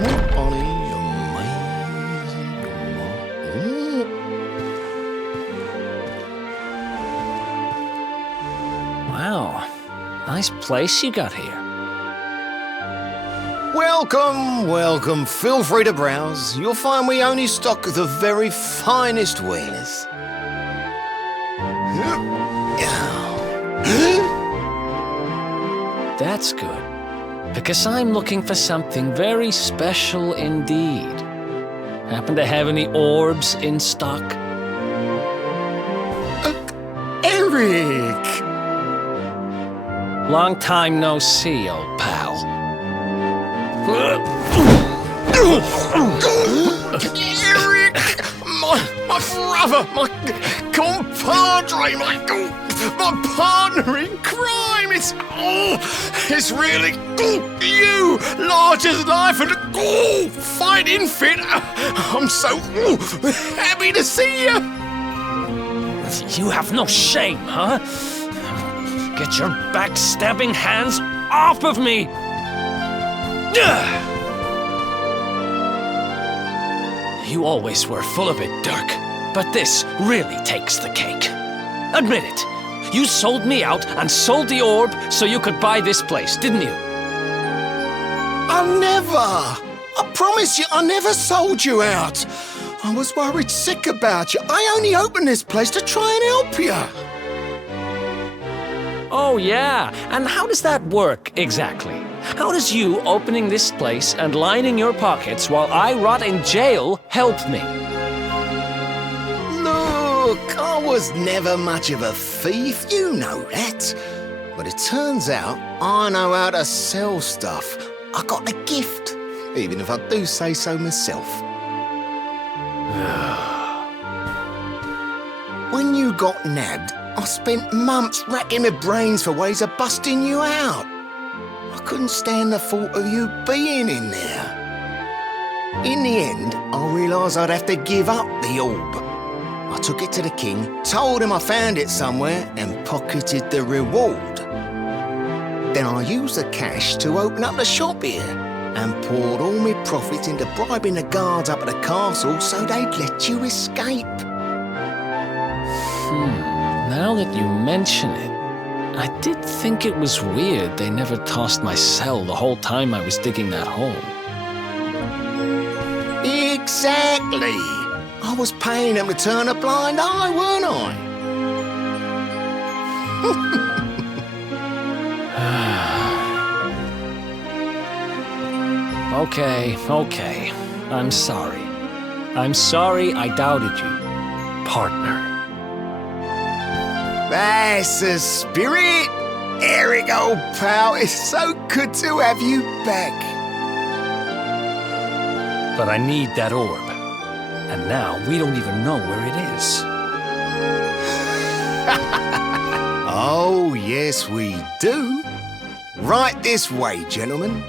What on amazing... Ooh. Wow, nice place you got here. Welcome, welcome. Feel free to browse. You'll find we only stock the very finest wares. That's good, because I'm looking for something very special indeed. Happen to have any orbs in stock? Erik! Long time no see, old pal. Erik! My brother, my compadre, my partner in crime! It's really you, large as life and fighting fit. I'm so happy to see you. You have no shame, huh? Get your backstabbing hands off of me! You always were full of it, Dirk, but this really takes the cake. Admit it. You sold me out and sold the orb so you could buy this place, didn't you? I never! I promise you, I never sold you out. I was worried sick about you. I only opened this place to try and help you. Oh, yeah. And how does that work, exactly? How does you opening this place and lining your pockets while I rot in jail help me? Look, I was never much of a thief, you know that. But it turns out I know how to sell stuff. I got a gift, even if I do say so myself. When you got nabbed, I spent months racking my brains for ways of busting you out. I couldn't stand the thought of you being in there. In the end, I realised I'd have to give up the orb. I took it to the king, told him I found it somewhere, and pocketed the reward. Then I used the cash to open up the shop here, and poured all my profits into bribing the guards up at the castle so they'd let you escape. Now that you mention it, I did think it was weird they never tossed my cell the whole time I was digging that hole. Exactly! I was paying them to turn a blind eye, weren't I? Okay. I'm sorry. I'm sorry I doubted you, partner. That's the spirit! Erik, old pal, it's so good to have you back. But I need that orb. And now we don't even know where it is. Oh, yes, we do. Right this way, gentlemen.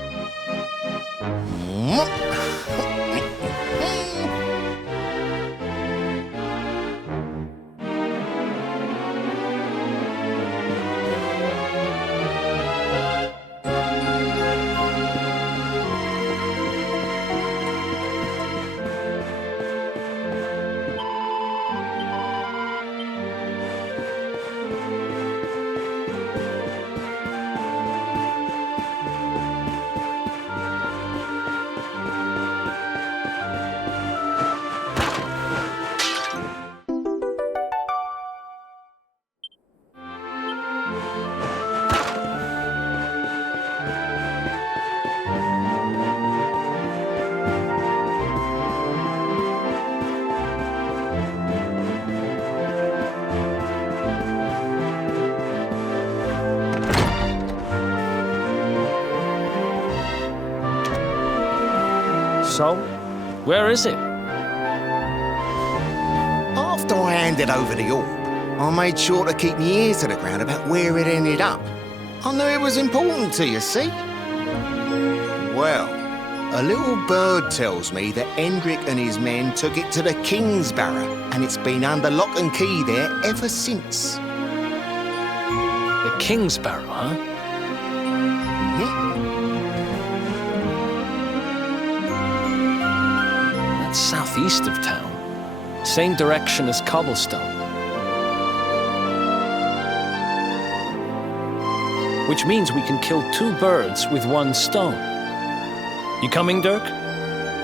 So, where is it? After I handed over the orb, I made sure to keep my ears to the ground about where it ended up. I knew it was important to you, see? Well, a little bird tells me that Hendrik and his men took it to the King's Barrow, and it's been under lock and key there ever since. The King's Barrow, huh? That's southeast of town. Same direction as Cobblestone. Which means we can kill 2 birds with 1 stone. You coming, Dirk?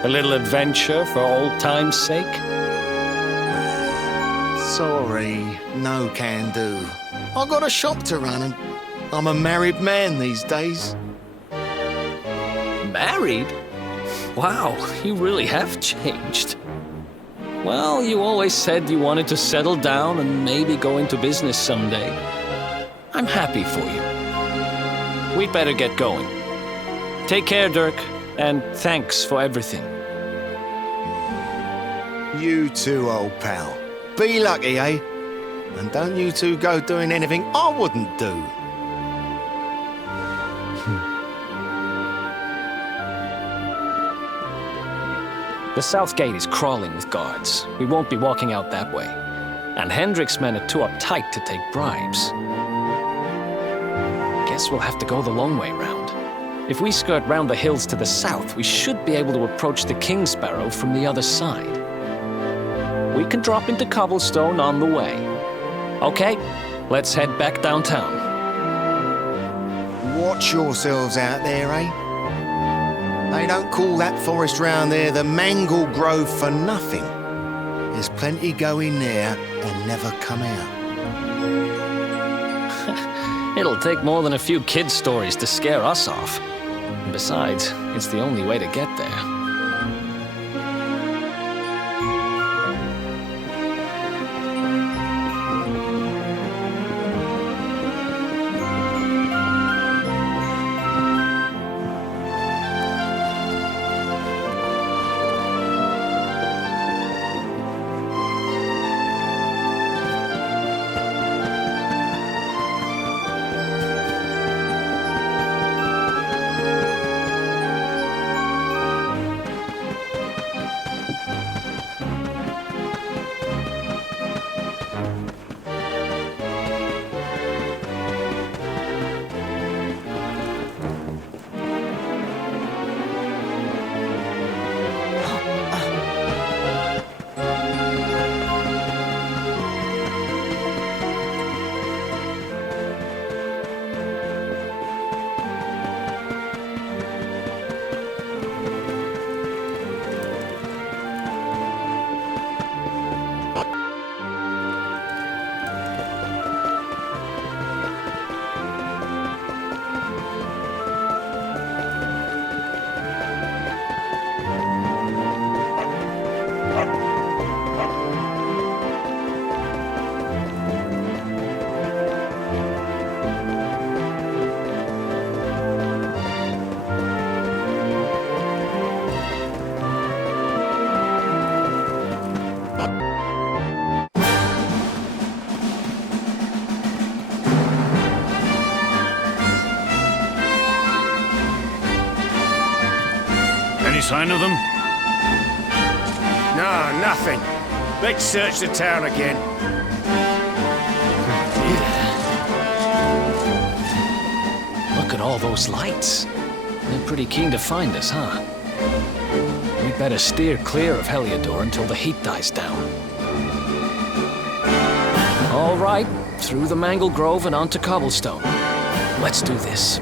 A little adventure for old time's sake? Sorry, no can do. I got a shop to run and I'm a married man these days. Married? Wow, you really have changed. Well, you always said you wanted to settle down and maybe go into business someday. I'm happy for you. We'd better get going. Take care, Dirk, and thanks for everything. You too, old pal. Be lucky, eh? And don't you two go doing anything I wouldn't do. The south gate is crawling with guards. We won't be walking out that way. And Hendrik's men are too uptight to take bribes. Guess we'll have to go the long way round. If we skirt round the hills to the south, we should be able to approach the King's Barrow from the other side. We can drop into Cobblestone on the way. Okay, let's head back downtown. Watch yourselves out there, eh? They don't call that forest round there the Mangle Grove for nothing. There's plenty go in there and never come out. It'll take more than a few kid stories to scare us off. And besides, it's the only way to get there. Any sign of them? No, nothing. Let's search the town again. Look at all those lights. They're pretty keen to find us, huh? We'd better steer clear of Heliodor until the heat dies down. All right, through the Mangle Grove and onto Cobblestone. Let's do this.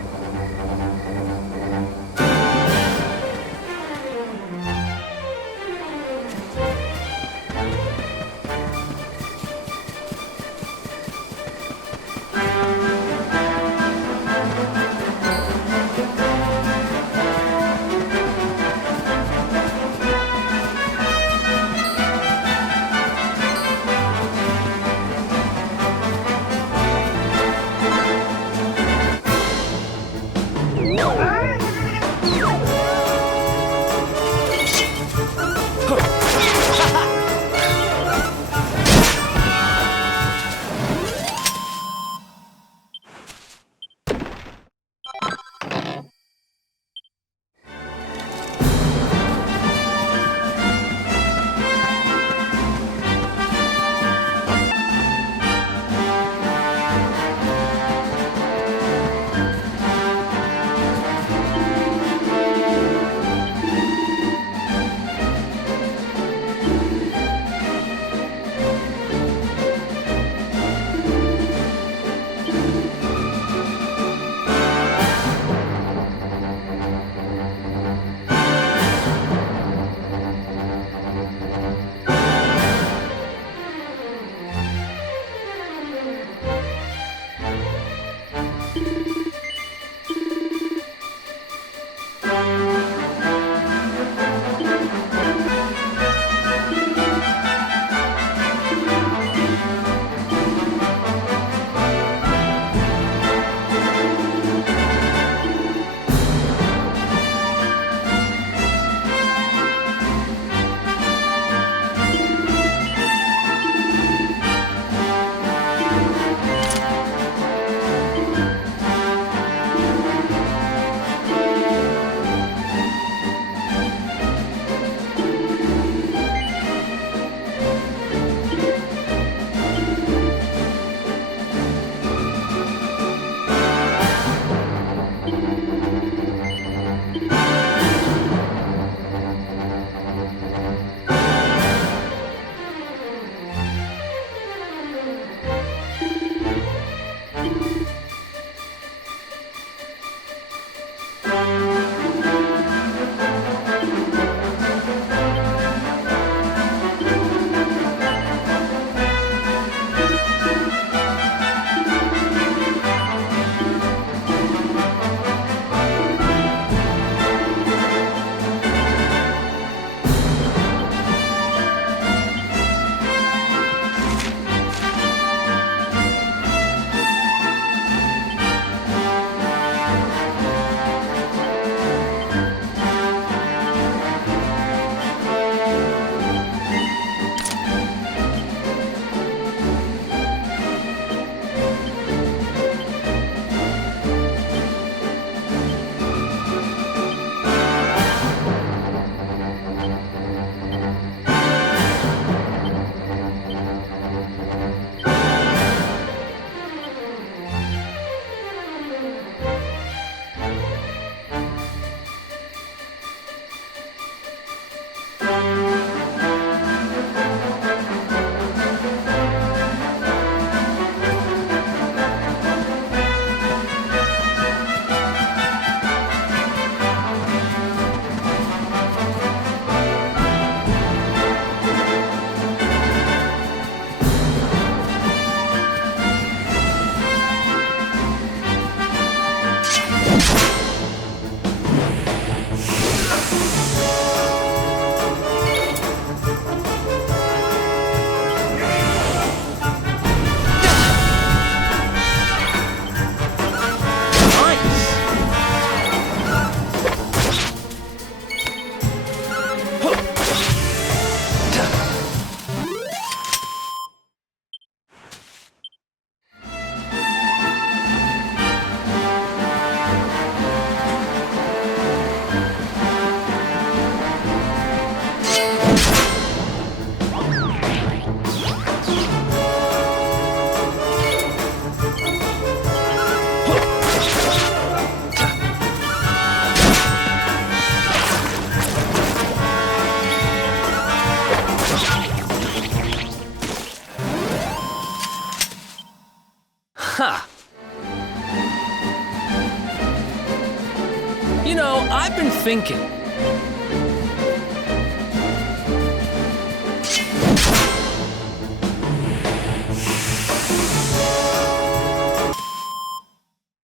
thinking?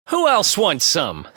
Who else wants some?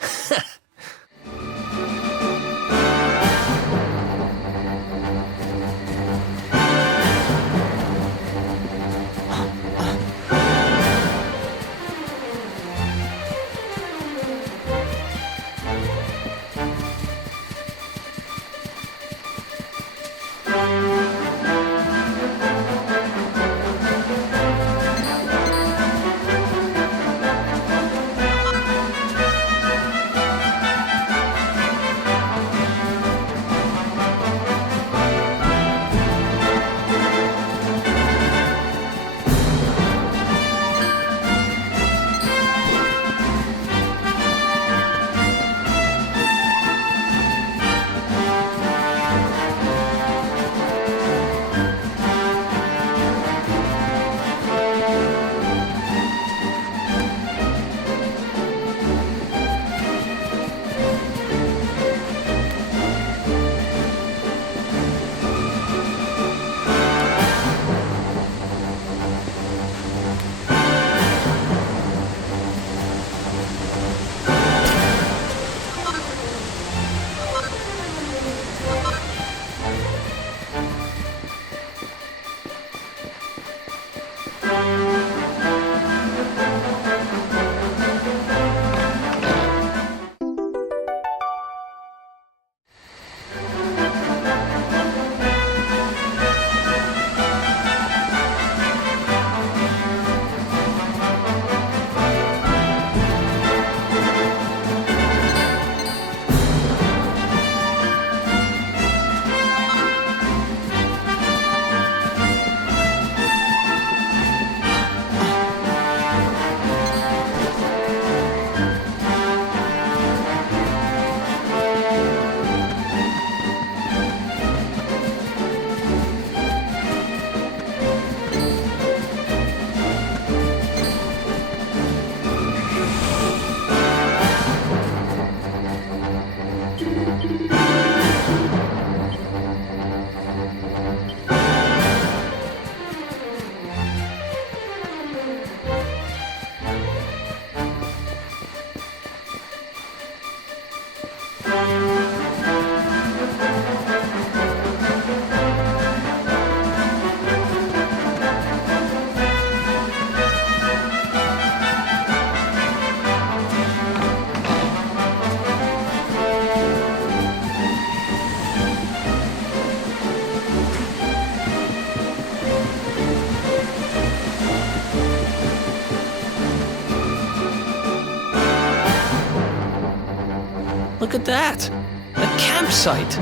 Look at that! A campsite!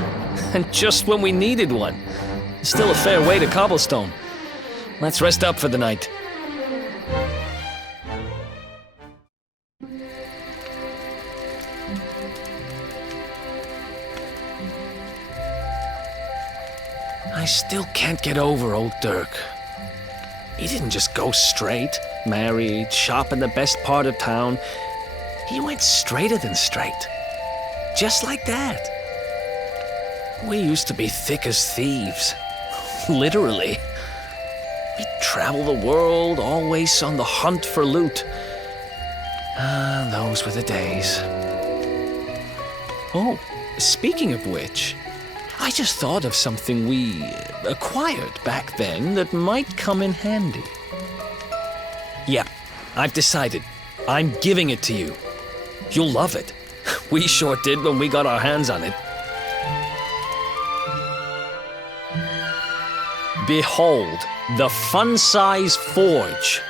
And just when we needed one. Still a fair way to cobblestone. Let's rest up for the night. I still can't get over old Dirk. He didn't just go straight, married, shop in the best part of town. He went straighter than straight. Just like that. We used to be thick as thieves. Literally. We'd travel the world, always on the hunt for loot. Ah, those were the days. Oh, speaking of which, I just thought of something we acquired back then that might come in handy. Yeah, I've decided. I'm giving it to you. You'll love it. We sure did when we got our hands on it. Behold, the fun-size forge.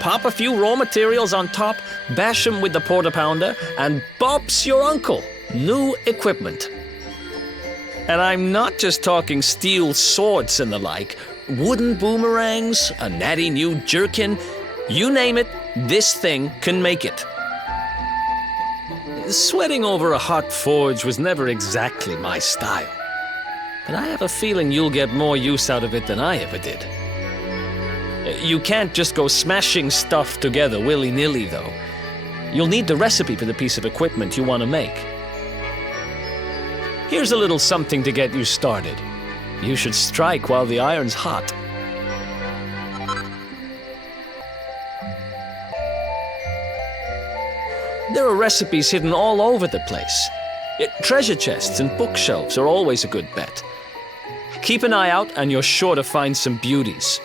Pop a few raw materials on top, bash 'em with the porta pounder, and bop's your uncle. New equipment. And I'm not just talking steel swords and the like. Wooden boomerangs, a natty new jerkin. You name it, this thing can make it. Sweating over a hot forge was never exactly my style. But I have a feeling you'll get more use out of it than I ever did. You can't just go smashing stuff together willy-nilly, though. You'll need the recipe for the piece of equipment you want to make. Here's a little something to get you started. You should strike while the iron's hot. There are recipes hidden all over the place. Treasure chests and bookshelves are always a good bet. Keep an eye out and you're sure to find some beauties.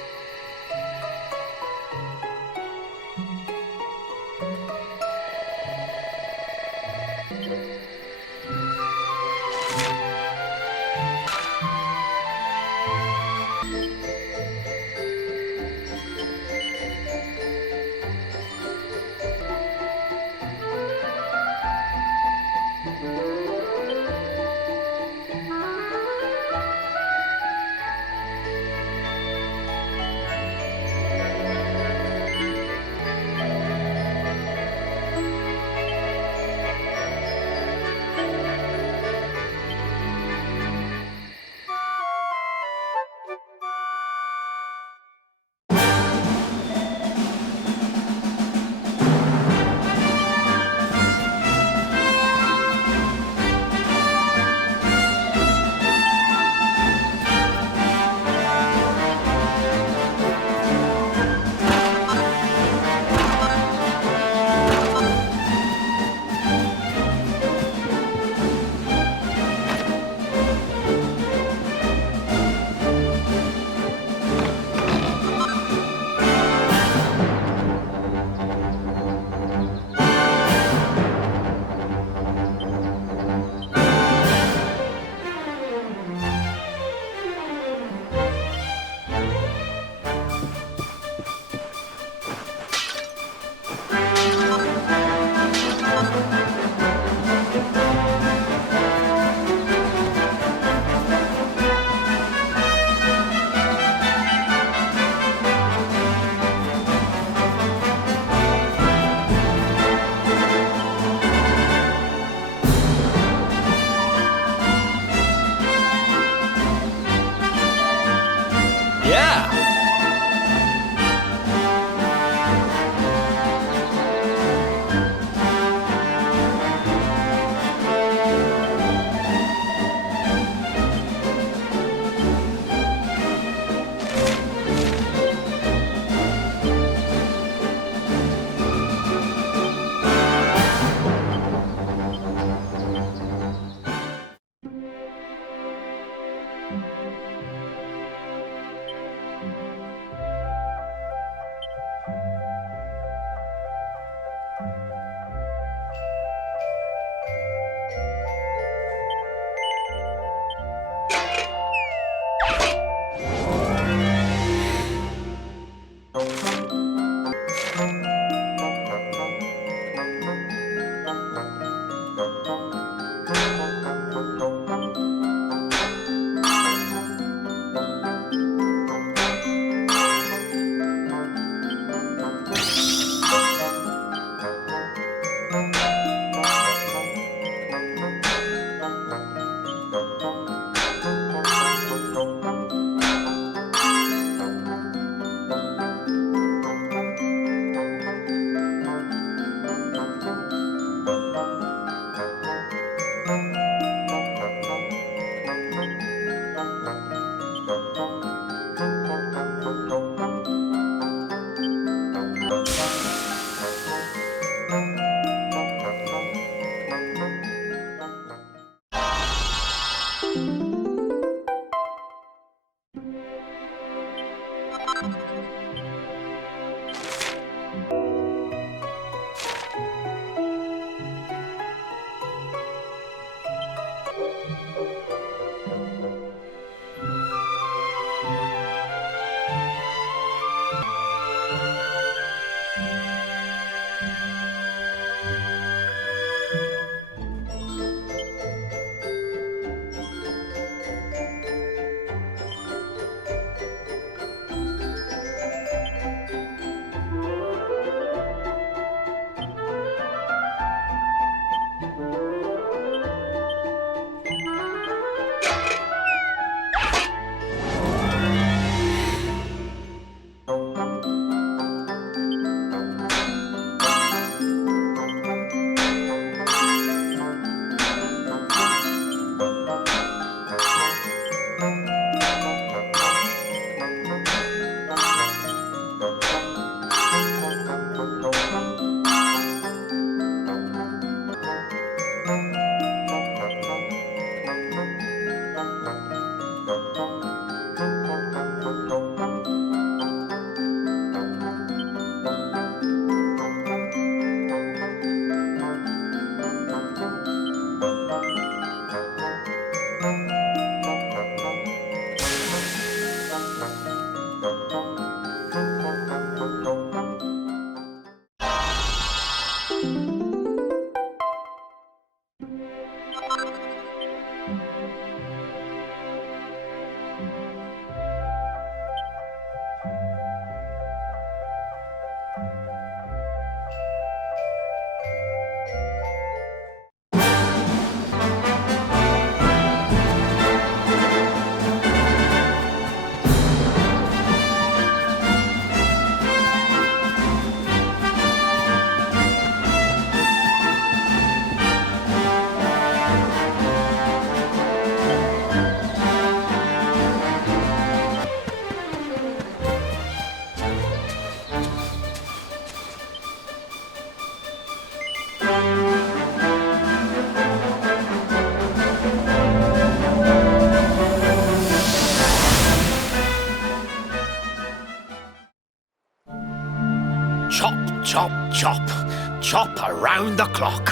chop around the clock.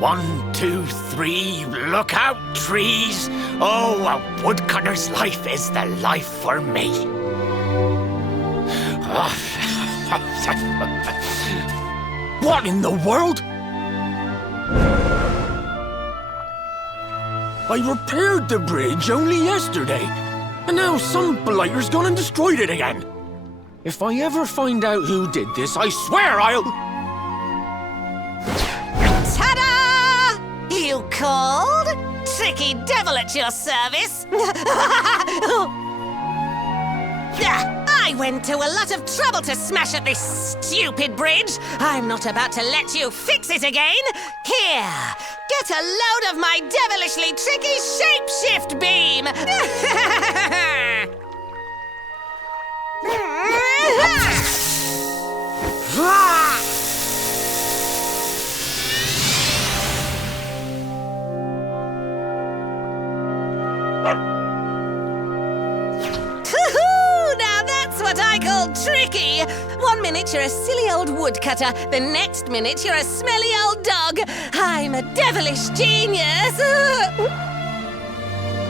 1, 2, 3, look out, trees. Oh, a woodcutter's life is the life for me. What in the world? I repaired the bridge only yesterday, and now some blighter's gone and destroyed it again. If I ever find out who did this, I swear I'll... Ta-da! You called? Tricky devil at your service. I went to a lot of trouble to smash at this stupid bridge. I'm not about to let you fix it again. Here, get a load of my devilishly tricky shapeshift beam. Now that's what I call tricky. 1 minute you're a silly old woodcutter, the next minute you're a smelly old dog. I'm a devilish genius.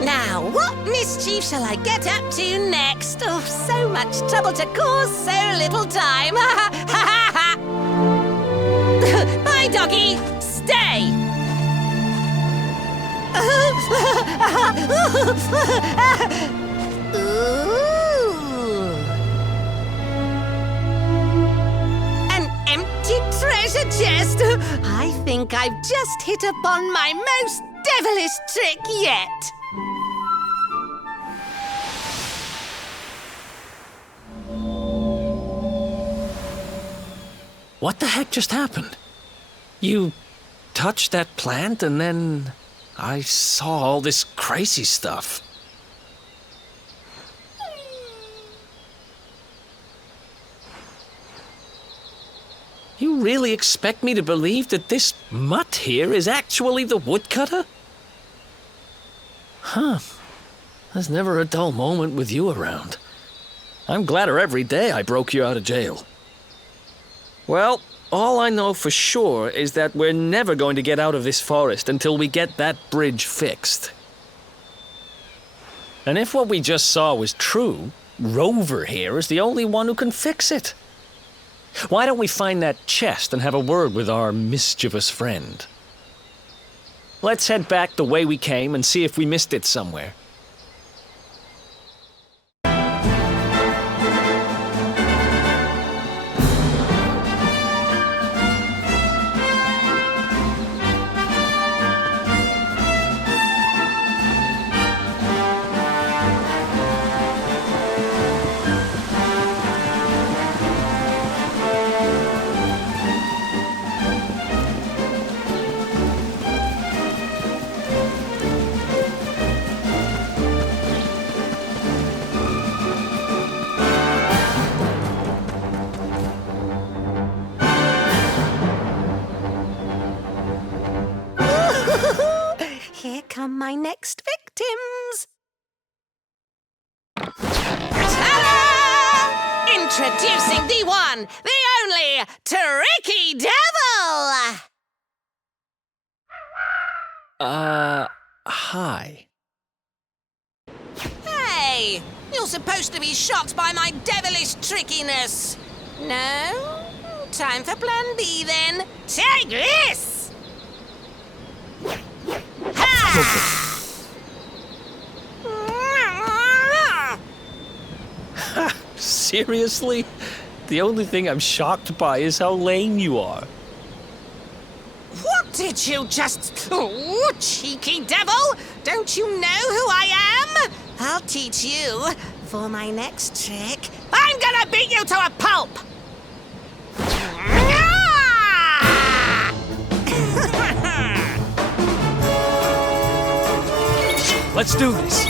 Now, what mischief shall I get up to next? Oh, so much trouble to cause so little time. Bye, doggy. Stay. Ooh. An empty treasure chest. I think I've just hit upon my most devilish trick yet. What the heck just happened? You touched that plant and then I saw all this crazy stuff. You really expect me to believe that this mutt here is actually the woodcutter? Huh. There's never a dull moment with you around. I'm gladder every day I broke you out of jail. Well, all I know for sure is that we're never going to get out of this forest until we get that bridge fixed. And if what we just saw was true, Rover here is the only one who can fix it. Why don't we find that chest and have a word with our mischievous friend? Let's head back the way we came and see if we missed it somewhere. Here come my next victims. Ta-da! Introducing the one, the only, Tricky Devil! Hi. Hey, you're supposed to be shocked by my devilish trickiness. No? Time for plan B then. Take this! Seriously? The only thing I'm shocked by is how lame you are. What did you just... Oh, cheeky devil! Don't you know who I am? I'll teach you. For my next trick, I'm gonna beat you to a pulp! Let's do this.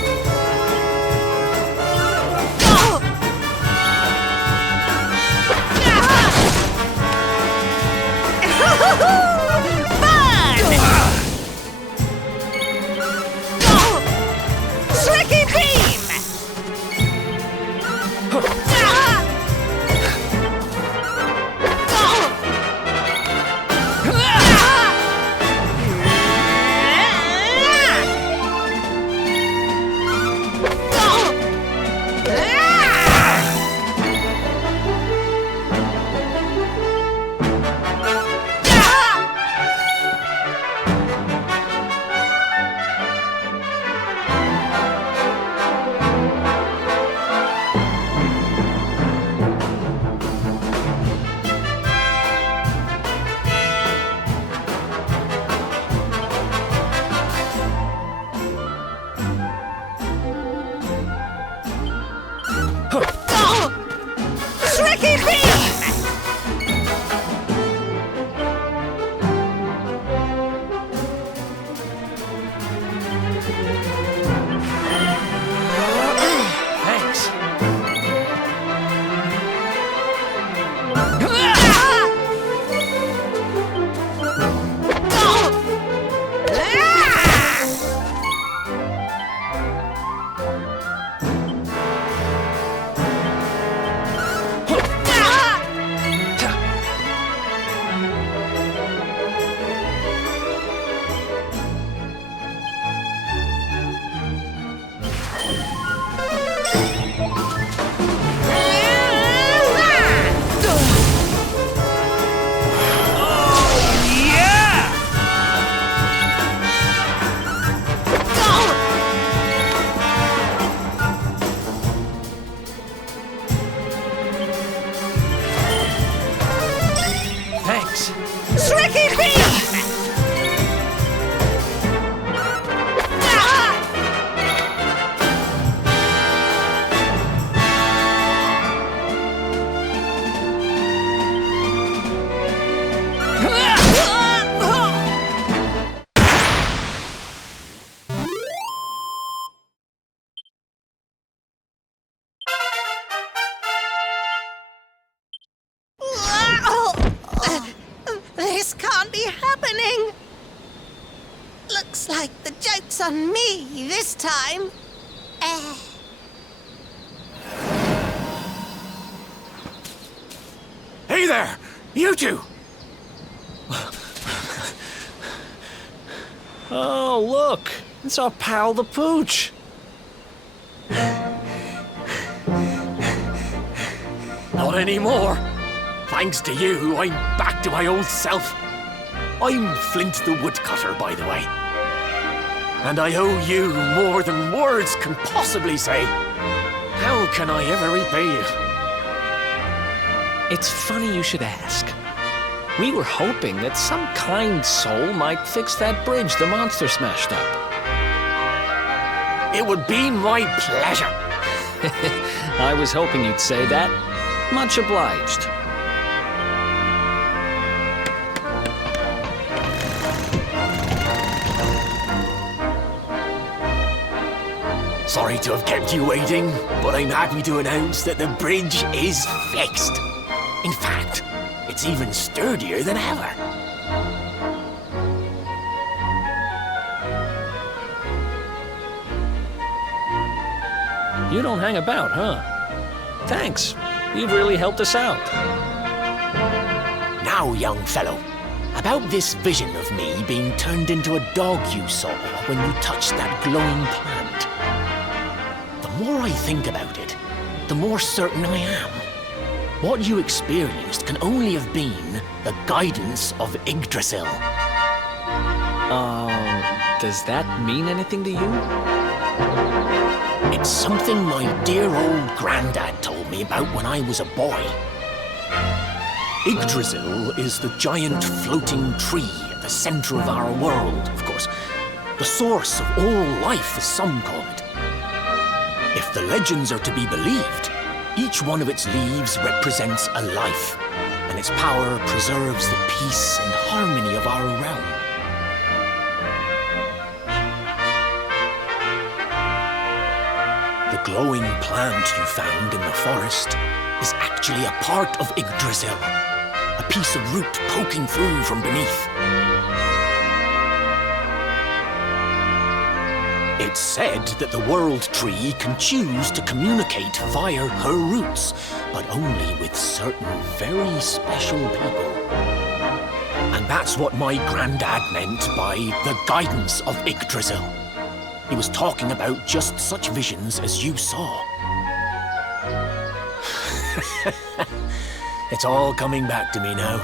Tricky beam! happening? Looks like the joke's on me this time. Hey there! You two! Oh, look! It's our pal the Pooch. Not anymore. Thanks to you, I'm back to my old self. I'm Flint the Woodcutter, by the way. And I owe you more than words can possibly say. How can I ever repay you? It's funny you should ask. We were hoping that some kind soul might fix that bridge the monster smashed up. It would be my pleasure. I was hoping you'd say that. Much obliged. Sorry to have kept you waiting, but I'm happy to announce that the bridge is fixed. In fact, it's even sturdier than ever. You don't hang about, huh? Thanks. You've really helped us out. Now, young fellow, about this vision of me being turned into a dog you saw when you touched that glowing plant. The more I think about it, the more certain I am. What you experienced can only have been the guidance of Yggdrasil. Does that mean anything to you? It's something my dear old granddad told me about when I was a boy. Yggdrasil is the giant floating tree at the center of our world, of course. The source of all life, as some call it. If the legends are to be believed, each one of its leaves represents a life, and its power preserves the peace and harmony of our realm. The glowing plant you found in the forest is actually a part of Yggdrasil, a piece of root poking through from beneath. It's said that the World Tree can choose to communicate via her roots, but only with certain very special people. And that's what my granddad meant by the guidance of Yggdrasil. He was talking about just such visions as you saw. It's all coming back to me now.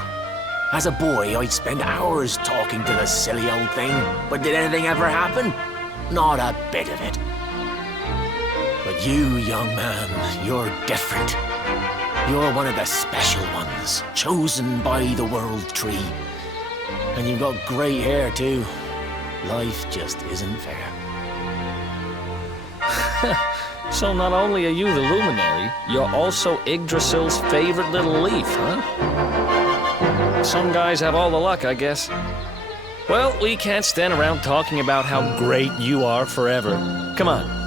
As a boy, I'd spend hours talking to the silly old thing, but did anything ever happen? Not a bit of it. But you, young man, you're different. You're one of the special ones, chosen by the World Tree. And you've got great hair, too. Life just isn't fair. So not only are you the luminary, you're also Yggdrasil's favorite little leaf, huh? Some guys have all the luck, I guess. Well, we can't stand around talking about how great you are forever. Come on.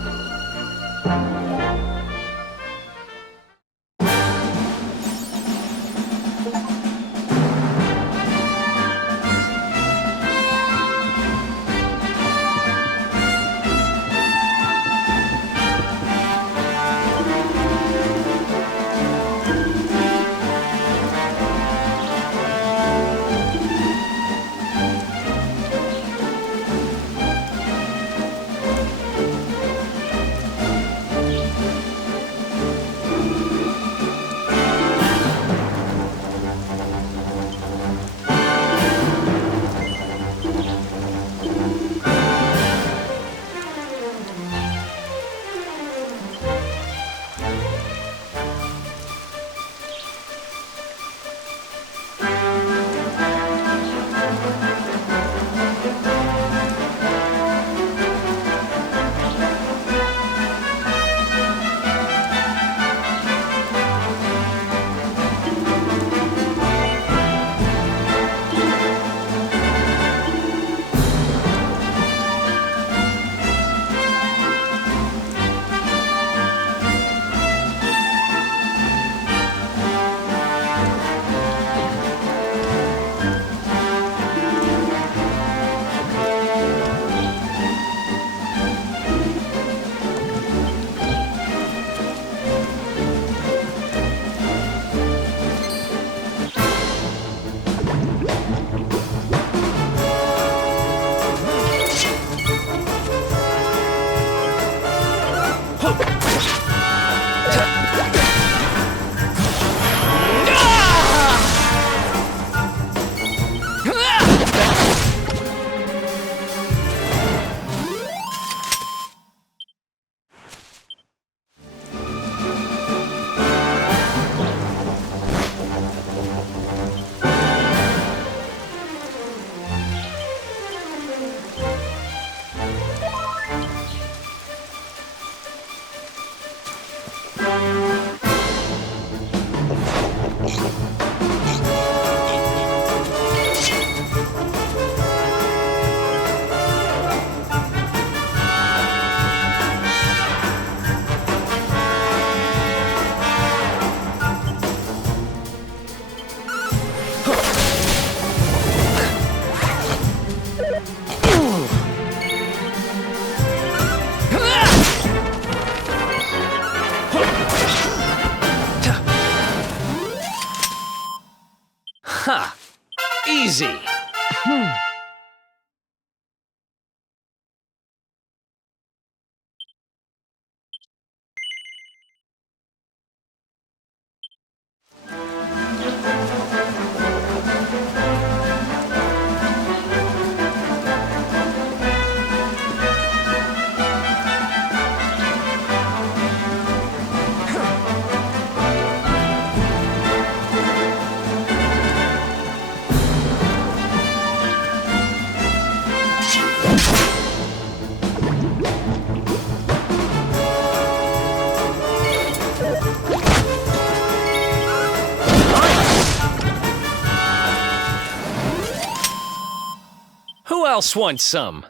Ha! Easy! Who else wants some?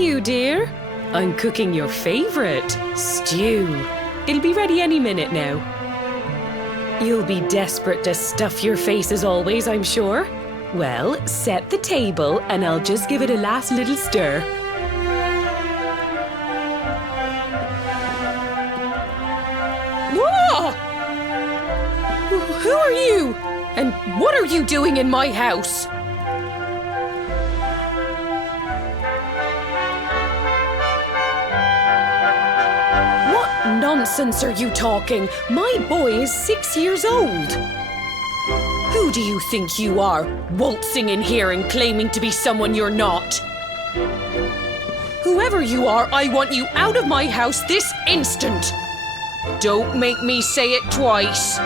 you, dear. I'm cooking your favorite, stew. It'll be ready any minute now. You'll be desperate to stuff your face as always, I'm sure. Well, set the table and I'll just give it a last little stir. Whoa! Who are you? And what are you doing in my house? What nonsense are you talking? My boy is 6 years old. Who do you think you are, waltzing in here and claiming to be someone you're not? Whoever you are, I want you out of my house this instant. Don't make me say it twice.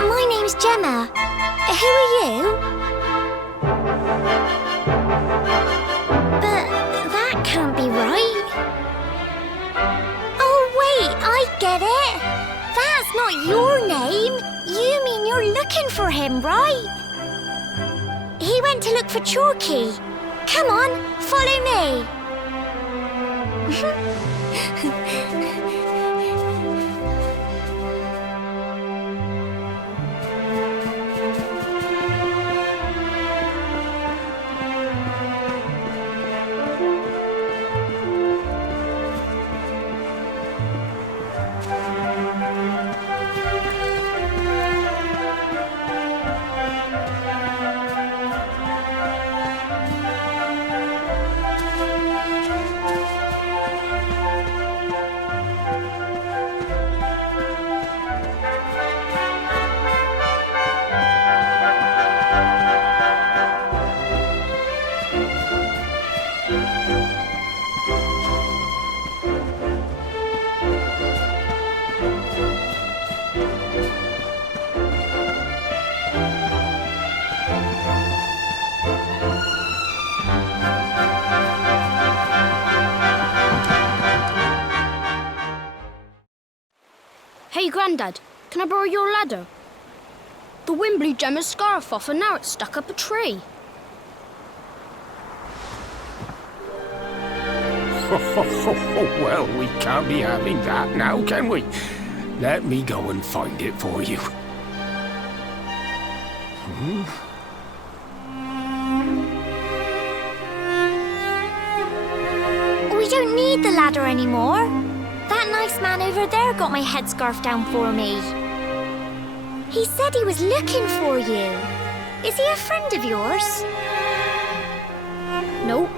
My name's Gemma. Who are you? But that can't be right. Oh, wait, I get it. That's not your name. You mean you're looking for him, right? He went to look for Chalky. Come on, follow me. Hey, Grandad, can I borrow your ladder? The wind blew Gemma's scarf off and now it's stuck up a tree. Well, we can't be having that now, can we? Let me go and find it for you. We don't need the ladder anymore. That nice man over there got my headscarf down for me. He said he was looking for you. Is he a friend of yours? Nope.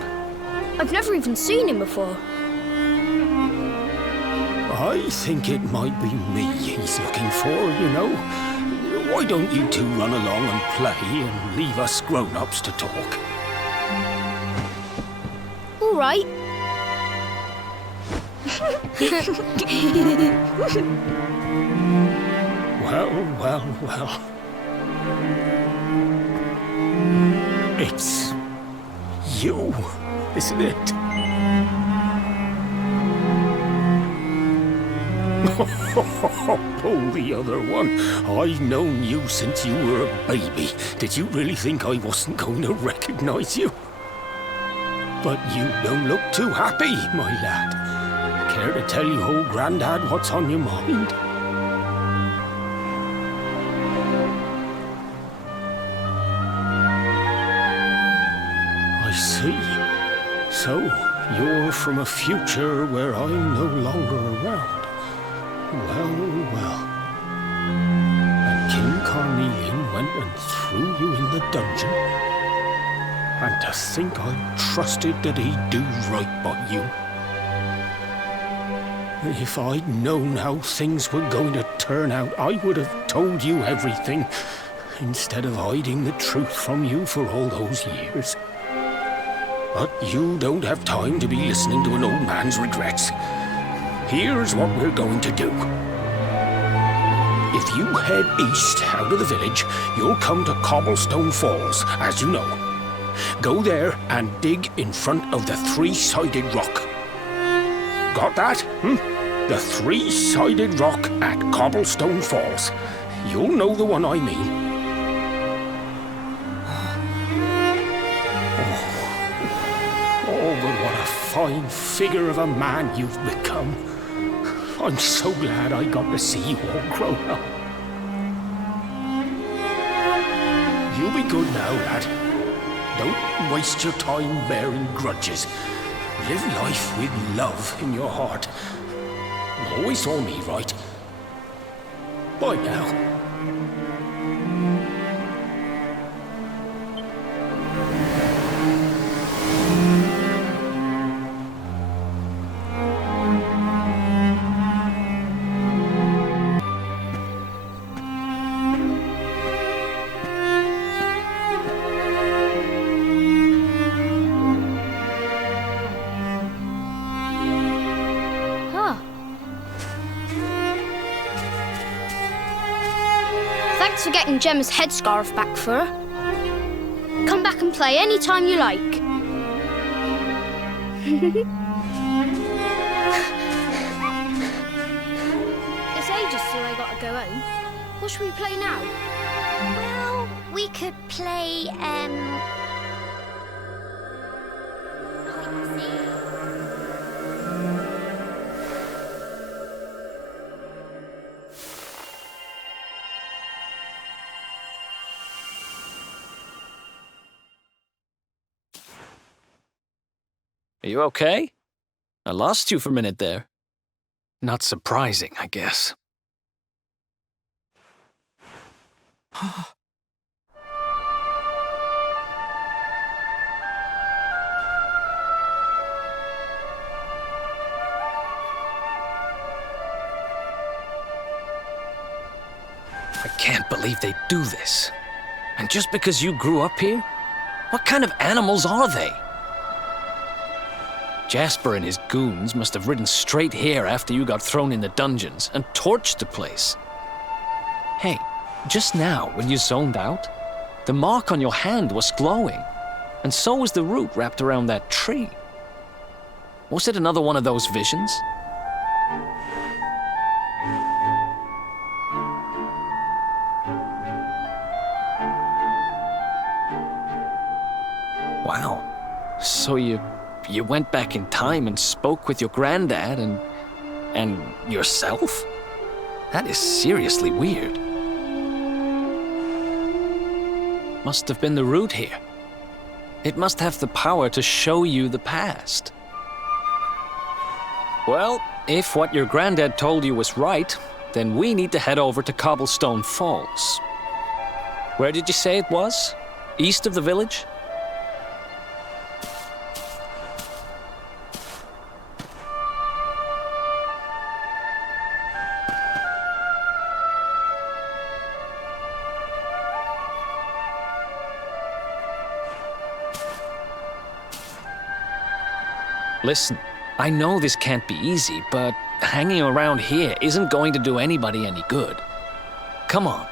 I've never even seen him before. I think it might be me he's looking for, you know. Why don't you two run along and play and leave us grown-ups to talk? All right. Well. It's you, isn't it? Pull the other one. I've known you since you were a baby. Did you really think I wasn't going to recognize you? But you don't look too happy, my lad. Care to tell your old Grandad what's on your mind? I see. So, you're from a future where I'm no longer around. Well. And King Carnelian went and threw you in the dungeon? And to think I trusted that he'd do right by you. If I'd known how things were going to turn out, I would have told you everything, instead of hiding the truth from you for all those years. But you don't have time to be listening to an old man's regrets. Here's what we're going to do. If you head east out of the village, you'll come to Cobblestone Falls, as you know. Go there and dig in front of the three-sided rock. Got that? The three-sided rock at Cobblestone Falls. You'll know the one I mean. Oh, but what a fine figure of a man you've become. I'm so glad I got to see you all grown up. You'll be good now, lad. Don't waste your time bearing grudges. Live life with love in your heart. Always saw me right. Bye now. Thanks for getting Gemma's headscarf back for her. Come back and play any time you like. It's ages till I gotta go home. What should we play now? Well, we could play, Are you okay? I lost you for a minute there. Not surprising, I guess. I can't believe they do this. And just because you grew up here? What kind of animals are they? Jasper and his goons must have ridden straight here after you got thrown in the dungeons and torched the place. Hey, just now when you zoned out, the mark on your hand was glowing, and so was the root wrapped around that tree. Was it another one of those visions? Wow. So you went back in time and spoke with your granddad and yourself? That is seriously weird. Must have been the root here. It must have the power to show you the past. Well, if what your granddad told you was right, then we need to head over to Cobblestone Falls. Where did you say it was? East of the village? Listen, I know this can't be easy, but hanging around here isn't going to do anybody any good. Come on.